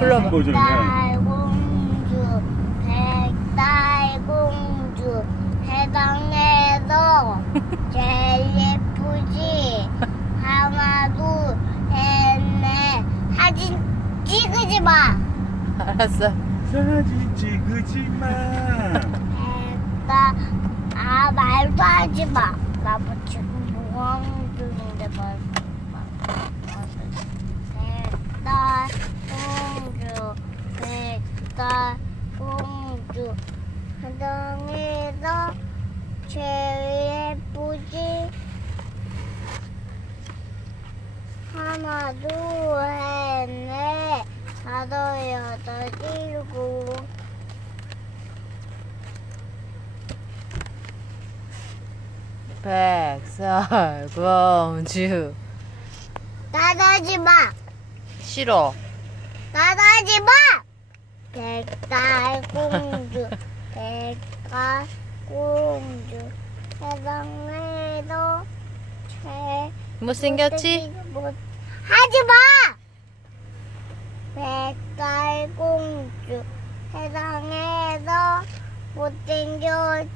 불러봐. 백달공주 백달공주 해당에서 제일 예쁘지 하나 둘셋넷 사진 찍으지 마 알았어. 사진 찍으지 마. 백달 아 말도 하지 마 나 뭐 지금 뭐하는 중인데 말도 백달공주 백달공주. 해당에서 제일 예쁘지 하나 둘셋넷 다섯 여덟 일곱 백설 공주. 나가지 마. 싫어. 나가지 마 백달공주 백달공주. 세상에도 최 못생겼지? 못 하지 마! 백달공주 세상에서 못생겼지